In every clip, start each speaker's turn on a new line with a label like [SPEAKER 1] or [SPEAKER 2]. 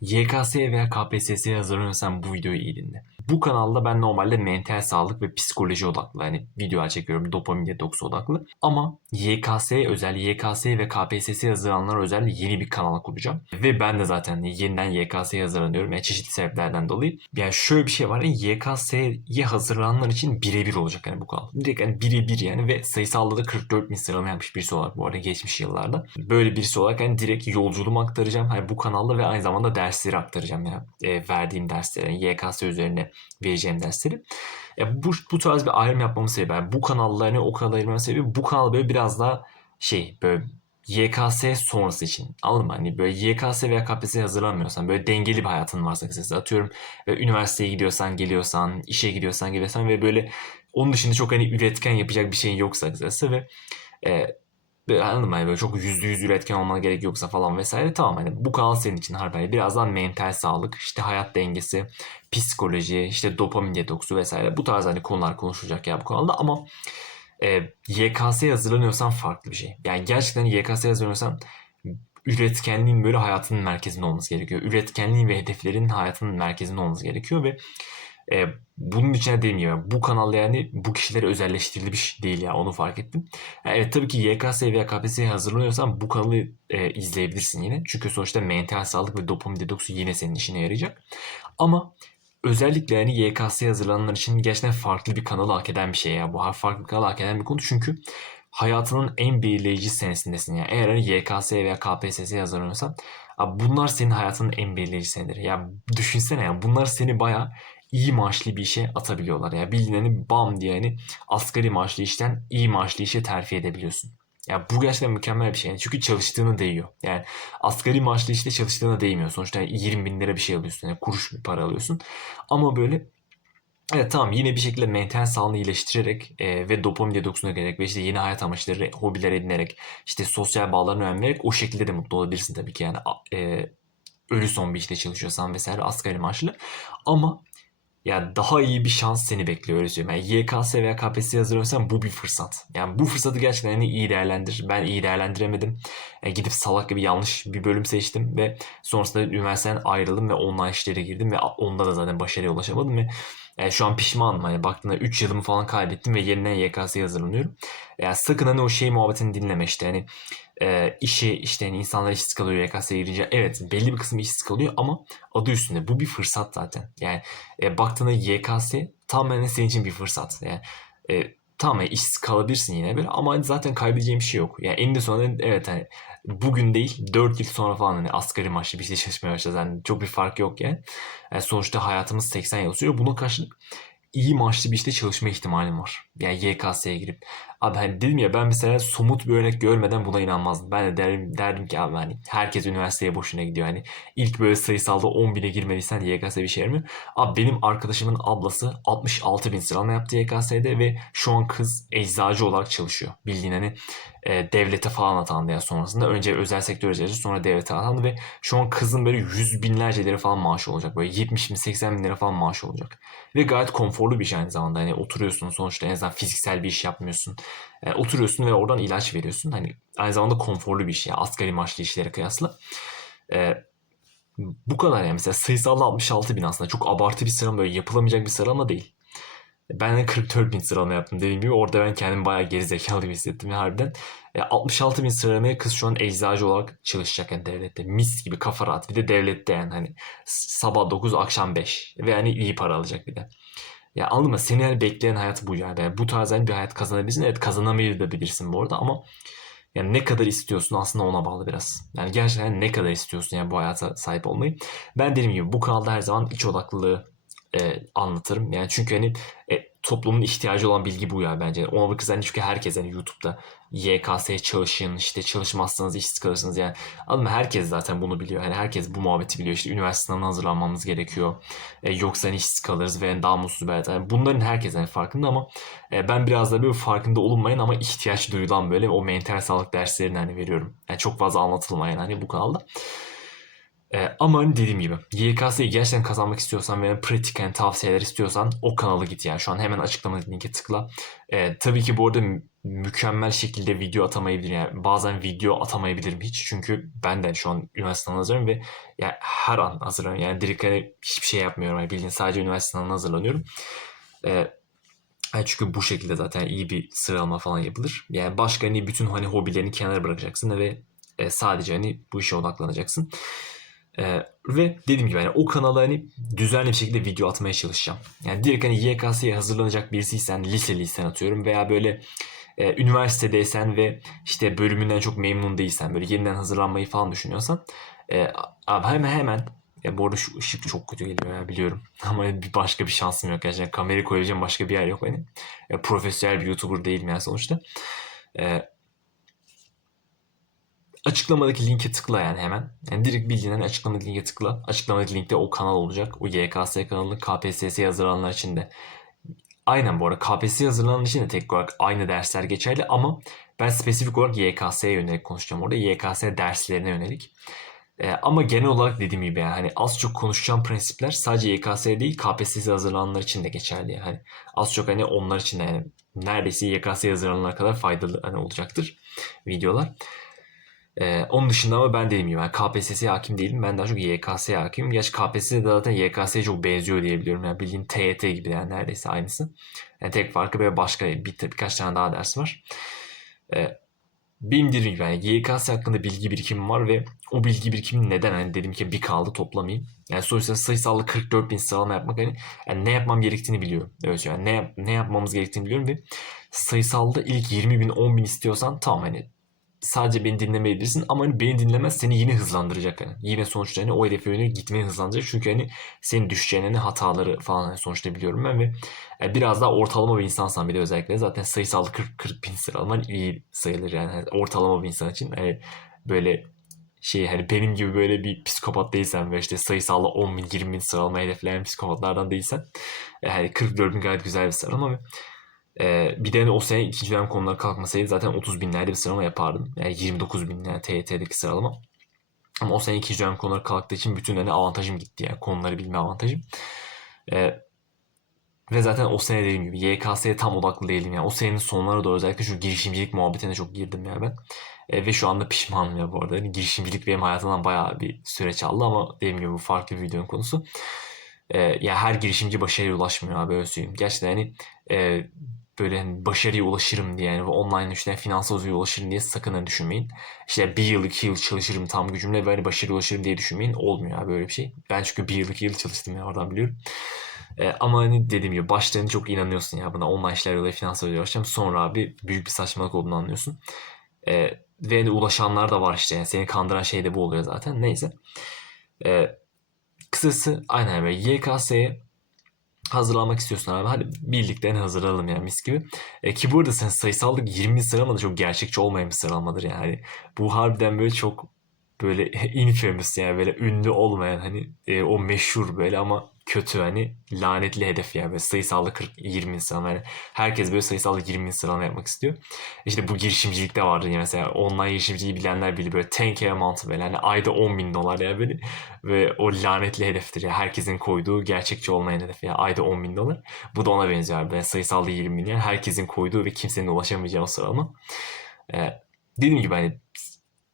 [SPEAKER 1] YKS'ye veya KPSS'ye hazırlanıyorsan bu videoyu iyi dinle. Bu kanalda ben normalde mental sağlık ve psikoloji odaklı hani videolar çekiyorum dopamin detoksu odaklı. Ama YKS'ye özel, YKS'ye ve KPSS'ye hazırlananlara özel yeni bir kanal kuracağım. Ve ben de zaten yeniden YKS'ye hazırlanıyorum. Yani çeşitli sebeplerden dolayı. Yani şöyle bir şey var. Yani YKS'ye hazırlananlar için birebir olacak yani bu kanal. Direkt yani birebir yani ve sayısalda da 44 bin sıralama yapmış birisi olarak bu arada geçmiş yıllarda. Böyle birisi olarak hani direkt yolculuğumu aktaracağım. Hani bu kanalda ve aynı zamanda dersleri aktaracağım ya. E, verdiğim dersleri. YKS üzerine vereceğim dersleri. E, bu, bu tarz bir ayrım yapmamın sebebi. Yani bu kanalda hani o kanala ayırmamın sebebi bu kanal böyle biraz daha şey böyle YKS sonrası için. Anladın mı? Hani böyle YKS veya KPSS'ye hazırlanmıyorsan böyle dengeli bir hayatın varsa kısacası atıyorum ve üniversiteye gidiyorsan geliyorsan işe gidiyorsan geliyorsan ve böyle onun dışında çok hani üretken yapacak bir şeyin yoksa kısacası ve e, anladın mı? Hani böyle çok yüzde yüz üretken olmana gerek yoksa falan vesaire tamam hani bu kanal senin için harbiden birazdan mental sağlık, işte hayat dengesi, psikoloji, işte dopamin detoksu vesaire bu tarz hani konular konuşulacak ya bu kanalda ama e, YKS'ye hazırlanıyorsan farklı bir şey. Yani gerçekten YKS'ye hazırlanıyorsan üretkenliğin böyle hayatının merkezinde olması gerekiyor. Üretkenliğin ve hedeflerin hayatının merkezinde olması gerekiyor ve e, bunun için dediğim gibi bu kanal yani bu kişilere özelleştirilmiş değil ya onu fark ettim. Yani evet tabii ki YKS veya KPSS'ye hazırlanıyorsan bu kanalı e, izleyebilirsin yine. Çünkü sonuçta mental sağlık ve dopamin detoksu yine senin işine yarayacak. Ama özellikle yani YKS'ye hazırlananlar için gerçekten farklı bir kanalı hak eden bir şey ya. Bu farklı bir kanalı hak eden bir konu çünkü hayatının en belirleyici senesindesin ya. Eğer hani YKS veya KPSS'ye hazırlanıyorsan bunlar senin hayatının en belirleyici senedir. Ya düşünsene ya bunlar seni baya iyi maaşlı bir işe atabiliyorlar. Ya bildiğin hani bam diye hani asgari maaşlı işten iyi maaşlı işe terfi edebiliyorsun. Ya bu gerçekten mükemmel bir şey. Çünkü çalıştığını değiyor. Yani asgari maaşlı işte çalıştığına değmiyor. Sonuçta 20 bin lira bir şey alıyorsun. Yani kuruş bir para alıyorsun. Ama böyle Evet tamam yine bir şekilde mental sağlığını iyileştirerek e, ve dopamin detoksuna girerek ve işte yeni hayat amaçları, hobiler edinerek işte sosyal bağlarına önem o şekilde de mutlu olabilirsin tabii ki yani e, ölü son bir işte çalışıyorsan vesaire asgari maaşlı. Ama ya daha iyi bir şans seni bekliyor öyle söyleyeyim. Yani YKS veya KPSS'ye hazırlanıyorsan bu bir fırsat. Yani bu fırsatı gerçekten hani iyi değerlendir. Ben iyi değerlendiremedim. Yani gidip salak gibi yanlış bir bölüm seçtim ve sonrasında üniversiteden ayrıldım ve online işlere girdim ve onda da zaten başarıya ulaşamadım ve yani şu an pişmanım. Hani baktığında 3 yılımı falan kaybettim ve yeniden YKS'ye hazırlanıyorum. Yani sakın hani o şey muhabbetini dinleme işte. Hani e, işi işte hani insanlar işsiz kalıyor YKS'ye girince. Evet belli bir kısım işsiz kalıyor ama adı üstünde. Bu bir fırsat zaten. Yani e, baktığında YKS tamamen senin için bir fırsat. Yani e, tamamen işsiz kalabilirsin yine böyle ama zaten kaybedeceğin bir şey yok. Yani eninde sonunda evet hani bugün değil 4 yıl sonra falan hani asgari maaşlı bir şey çalışmaya başlayacağız. Yani çok bir fark yok yani. yani sonuçta hayatımız 80 yıl sürüyor. Buna karşılık iyi maaşlı bir işte çalışma ihtimalim var. Yani YKS'ye girip. Abi hani dedim ya ben mesela somut bir örnek görmeden buna inanmazdım. Ben de derdim, derdim ki abi hani herkes üniversiteye boşuna gidiyor. Hani ilk böyle sayısalda 10 bine girmediysen YKS bir şey yaramıyor. Abi benim arkadaşımın ablası 66 bin sıralama yaptı YKS'de ve şu an kız eczacı olarak çalışıyor. Bildiğin hani e, devlete falan atandı ya sonrasında. Önce özel sektör çalıştı sonra devlete atandı ve şu an kızın böyle yüz binlerce lira falan maaşı olacak. Böyle 70 bin 80 bin lira falan maaşı olacak. Ve gayet konforlu bir şey aynı zamanda. Hani oturuyorsun sonuçta en azından fiziksel bir iş yapmıyorsun. E, oturuyorsun ve oradan ilaç veriyorsun. Hani aynı zamanda konforlu bir ya. Asgari maaşlı işlere kıyasla. E, bu kadar yani mesela sayısalda 66 bin aslında çok abartı bir sıralama böyle yapılamayacak bir sıralama değil. Ben de 44 bin sıralama yaptım dediğim gibi. Orada ben kendimi bayağı gerizekalı gibi hissettim harbiden. E, 66 bin sıralamaya kız şu an eczacı olarak çalışacak yani devlette. Mis gibi kafa rahat. Bir de devlette yani hani sabah 9 akşam 5. Ve hani iyi para alacak bir de. Ya anladın mı? Seni yani bekleyen hayat bu yani. yani bu tarz yani bir hayat kazanabilirsin. Evet kazanamayabilirsin bu arada ama yani ne kadar istiyorsun aslında ona bağlı biraz. Yani gerçekten ne kadar istiyorsun yani bu hayata sahip olmayı. Ben dediğim gibi bu kanalda her zaman iç odaklılığı e, anlatırım. Yani çünkü hani e, toplumun ihtiyacı olan bilgi bu ya bence. Ona bakırsan hani çünkü herkes hani YouTube'da YKS'ye çalışın işte çalışmazsanız işsiz kalırsınız yani. Mı? Herkes zaten bunu biliyor. Yani herkes bu muhabbeti biliyor. İşte üniversite hazırlanmamız gerekiyor. E, yoksa hani işsiz kalırız ve daha mutsuz bir hayat. Yani bunların herkes hani farkında ama e, ben biraz da böyle farkında olunmayın ama ihtiyaç duyulan böyle o mental sağlık derslerini hani veriyorum. Yani çok fazla anlatılmayan hani bu kanalda. Ee, ama hani dediğim gibi YKS'yi gerçekten kazanmak istiyorsan ve pratik yani tavsiyeler istiyorsan o kanala git yani. Şu an hemen açıklamadaki linke tıkla. Ee, tabii ki bu arada mü- mükemmel şekilde video atamayabilirim. Yani bazen video atamayabilirim hiç. Çünkü ben de şu an üniversiteden hazırım ve yani her an hazırlanıyorum. Yani direkt hani hiçbir şey yapmıyorum. Yani bildiğin sadece üniversiteden hazırlanıyorum. Ee, yani çünkü bu şekilde zaten iyi bir sıralama falan yapılır. Yani başka hani bütün hani hobilerini kenara bırakacaksın ve e, sadece hani bu işe odaklanacaksın. Ee, ve dediğim gibi hani o kanala hani düzenli bir şekilde video atmaya çalışacağım. Yani direkt hani YKS'ye hazırlanacak birisiysen, liseliysen atıyorum veya böyle e, üniversitedeysen ve işte bölümünden çok memnun değilsen, böyle yeniden hazırlanmayı falan düşünüyorsan e, abi hemen hemen ya bu arada şu ışık çok kötü geliyor ya biliyorum. Ama bir başka bir şansım yok gerçekten. Kamerayı koyabileceğim başka bir yer yok hani. E, profesyonel bir YouTuber değilim yani sonuçta. E, açıklamadaki linke tıkla yani hemen. Yani direkt bildiğin hani açıklamadaki linke tıkla. Açıklamadaki linkte o kanal olacak. O YKS kanalı KPSS hazırlananlar için de. Aynen bu arada KPSS hazırlanan için de tek olarak aynı dersler geçerli ama ben spesifik olarak YKS'ye yönelik konuşacağım orada. YKS derslerine yönelik. Ee, ama genel olarak dediğim gibi yani hani az çok konuşacağım prensipler sadece YKS değil KPSS hazırlananlar için de geçerli. Yani hani az çok hani onlar için de yani neredeyse YKS hazırlananlar kadar faydalı hani olacaktır videolar. Ee, onun dışında ama ben gibi yani KPSS'ye hakim değilim. Ben daha çok YKS'ye hakimim. Gerçi KPSS de zaten YKS'ye çok benziyor diye biliyorum. Yani bildiğin TYT gibi yani neredeyse aynısı. Yani tek farkı böyle başka bir, birkaç tane daha ders var. Ee, benim dediğim gibi yani YKS hakkında bilgi birikimim var ve o bilgi birikimini neden hani dedim ki bir kaldı toplamayayım. Yani sonuçta sayısallı 44 bin sıralama yapmak hani yani ne yapmam gerektiğini biliyorum. Evet yani ne, ne yapmamız gerektiğini biliyorum ve sayısalda ilk 20 bin 10 bin istiyorsan tamam hani sadece beni dinlemeyebilirsin ama hani beni dinlemez seni yine hızlandıracak hani. Yine sonuçta hani o hedefe yönelik gitmeni hızlandıracak çünkü hani senin düşeceğin hani hataları falan hani sonuçta biliyorum ben ve e, biraz daha ortalama bir insansan bir de özellikle zaten sayısalda 40 40 bin sıralama hani iyi sayılır yani Hani ortalama bir insan için hani böyle şey hani benim gibi böyle bir psikopat değilsen ve işte sayısalda 10 bin 20 bin sıralama hedefleyen psikopatlardan değilsen e, hani 44 bin gayet güzel bir sıralama ve ee, bir de hani o sene ikinci dönem konuları kalkmasaydı zaten 30 binlerde bir sıralama yapardım. Yani 29 bin yani TYT'deki sıralama. Ama o sene ikinci dönem konuları kalktığı için bütün hani avantajım gitti yani konuları bilme avantajım. Ee, ve zaten o sene dediğim gibi YKS'ye tam odaklı değilim yani. O senenin sonlarına doğru özellikle şu girişimcilik muhabbetine çok girdim yani ben. Ee, ve şu anda pişmanım ya bu arada. Hani girişimcilik benim hayatımdan bayağı bir süreç aldı ama dediğim gibi bu farklı bir videonun konusu. Ee, ya her girişimci başarıya ulaşmıyor abi öyle söyleyeyim. Gerçekten hani e, böyle hani başarıya ulaşırım diye yani online işte finansal özgürlüğe ulaşırım diye sakın hani düşünmeyin. İşte bir yıl iki yıl çalışırım tam gücümle ve hani başarıya ulaşırım diye düşünmeyin. Olmuyor abi böyle bir şey. Ben çünkü bir yıl iki yıl çalıştım ya oradan biliyorum. Ee, ama hani dediğim gibi başlarında çok inanıyorsun ya buna online işler yoluyla finansal özgürlüğe ulaşacağım. Sonra abi büyük bir saçmalık olduğunu anlıyorsun. Ee, ve hani ulaşanlar da var işte. Yani seni kandıran şey de bu oluyor zaten. Neyse. Ee, kısası aynen böyle YKS'ye hazırlanmak istiyorsun abi. Hadi birlikte en hazırlanalım yani mis gibi. E, ki burada sen sayısallık 20 sıralama çok gerçekçi olmayan bir sıralamadır yani. Hani bu harbiden böyle çok böyle infamous yani böyle ünlü olmayan hani e, o meşhur böyle ama kötü hani lanetli hedef yani böyle sayısalda 40 20 sıralama yani herkes böyle sayısalda 20 sıralama yapmak istiyor. İşte bu girişimcilikte vardı yani mesela online girişimciliği bilenler bilir böyle 10k amount böyle hani ayda 10 bin dolar yani böyle ve o lanetli hedeftir ya herkesin koyduğu gerçekçi olmayan hedef ya ayda 10 bin dolar. Bu da ona benziyor abi. Sayısalda 20 bin yani herkesin koyduğu ve kimsenin ulaşamayacağı o sıralama. Ee, dediğim gibi hani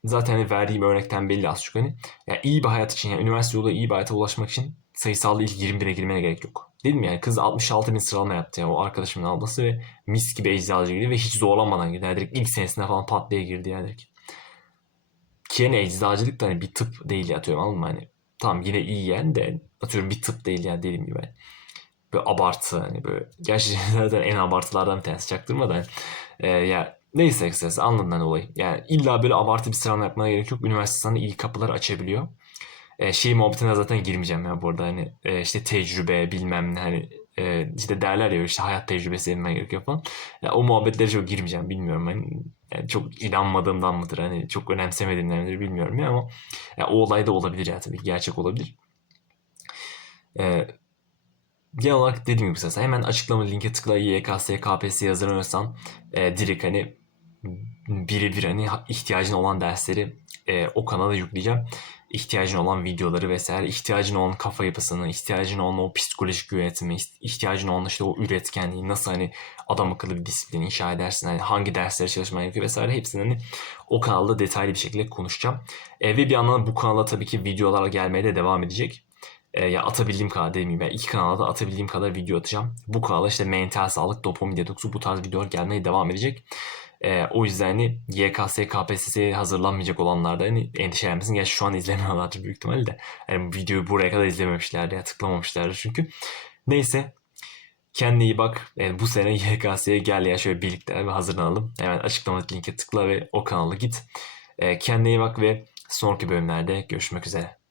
[SPEAKER 1] zaten hani verdiğim örnekten belli az çok hani. Ya iyi bir hayat için yani üniversite yolu iyi bir hayata ulaşmak için sayısalda ilk 20 bine girmene gerek yok. Dedim yani kız 66 bin sıralama yaptı ya o arkadaşımın ablası ve mis gibi eczacı girdi ve hiç zorlanmadan girdi. Yani direkt ilk senesinde falan pat diye girdi yani direkt. Ki hani eczacılık da hani bir tıp değil ya atıyorum anladın mı? Hani tamam yine iyi yani de atıyorum bir tıp değil yani dediğim gibi. Böyle abartı hani böyle. Gerçi zaten en abartılardan bir tanesi çaktırma da. Ee, ya neyse kısacası anladın hani olayı. Yani illa böyle abartı bir sıralama yapmana gerek yok. Üniversite sana iyi kapılar açabiliyor. Ee, şey muhabbetine zaten girmeyeceğim ya bu arada hani e, işte tecrübe bilmem ne hani e, işte derler ya işte hayat tecrübesi edinmen gerekiyor falan. Ya, o muhabbetlere çok girmeyeceğim bilmiyorum hani yani çok inanmadığımdan mıdır hani çok önemsemediğimden midir bilmiyorum ya ama ya, o olay da olabilir ya tabii ki, gerçek olabilir. Ee, genel olarak dediğim gibi mesela hemen açıklama linke tıkla YKS, KPSS hazırlanıyorsan e, direkt hani birebir hani ihtiyacın olan dersleri e, o kanala yükleyeceğim. ihtiyacın olan videoları vesaire, ihtiyacın olan kafa yapısını, ihtiyacın olan o psikolojik yönetimi, ihtiyacın olan işte o üretkenliği, nasıl hani adam akıllı bir disiplin inşa edersin, hani hangi derslere çalışman gerekiyor vesaire hepsini hani o kanalda detaylı bir şekilde konuşacağım. E, ve bir yandan bu kanala tabii ki videolar gelmeye de devam edecek. E, ya atabildiğim kadar demeyeyim ya iki kanalda atabildiğim kadar video atacağım. Bu kanala işte mental sağlık, dopamin detoksu bu tarz videolar gelmeye devam edecek. E, o yüzden hani YKS, KPSS'ye hazırlanmayacak olanlar da hani endişelenmesin. Gerçi şu an izlemiyorlardır büyük ihtimalle de. Yani videoyu buraya kadar izlememişlerdi ya tıklamamışlardı çünkü. Neyse kendine iyi bak. Yani bu sene YKS'ye gel ya şöyle birlikte bir hazırlanalım. Hemen açıklamadaki linke tıkla ve o kanala git. E, kendine iyi bak ve sonraki bölümlerde görüşmek üzere.